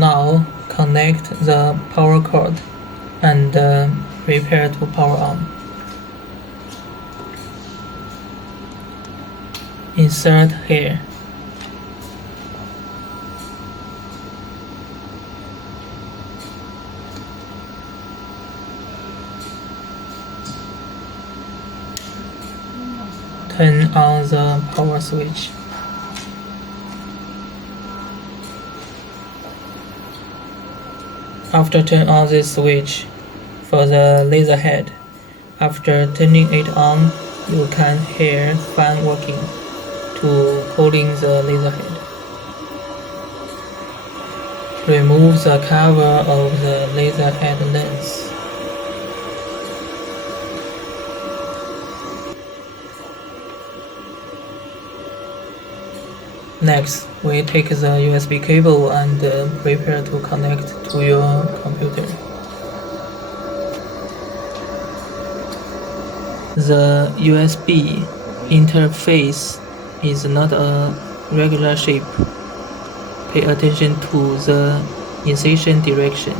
Now connect the power cord and prepare to power on. Insert here. Turn on the power switch. After turn on this switch for the laser head, after turning it on, you can hear fan working to cooling the laser head. Remove the cover of the laser head lens. Next, we take the USB cable and prepare to connect to your computer. The USB interface is not a regular shape. Pay attention to the insertion direction.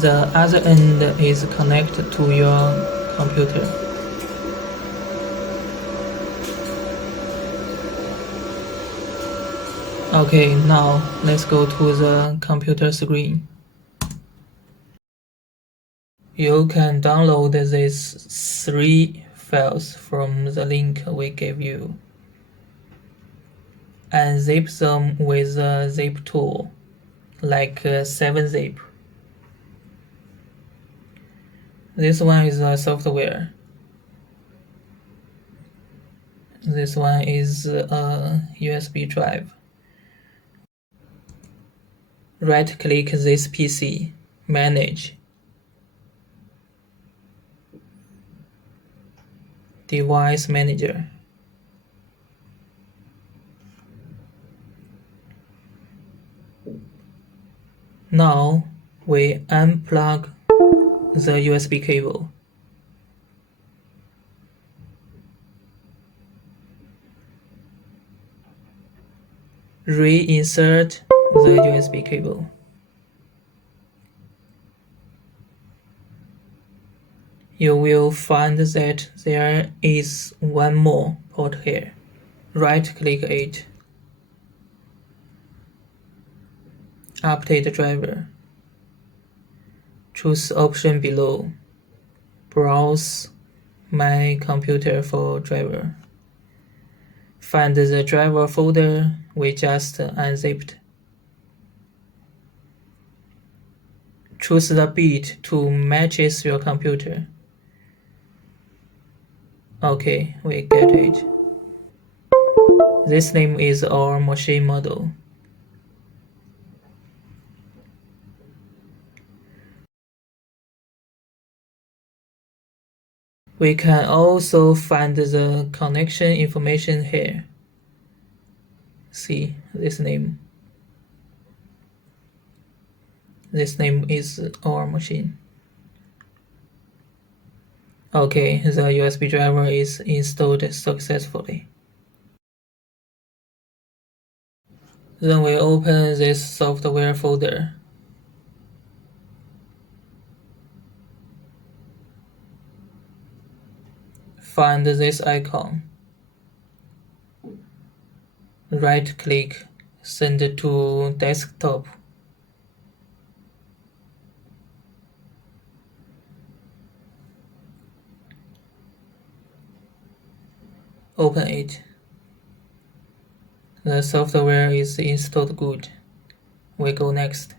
The other end is connected to your computer. Okay, now let's go to the computer screen. You can download these 3 files from the link we gave you and zip them with a zip tool, like 7-zip. This one is a software. This one is a USB drive. Right-click this PC, Manage, Device Manager. Now we unplug the USB cable. Reinsert the USB cable. You will find that there is one more port here. Right-click it. Update driver. Choose option below. Browse my computer for driver. Find the driver folder we just unzipped. Choose the bit to matches your computer. Okay, we get it. This name is our machine model. We can also find the connection information here. See this name. This name is our machine. Okay, the USB driver is installed successfully. Then we open this software folder. Find this icon. Right-click, send to desktop. Open it. The software is installed good. We go next.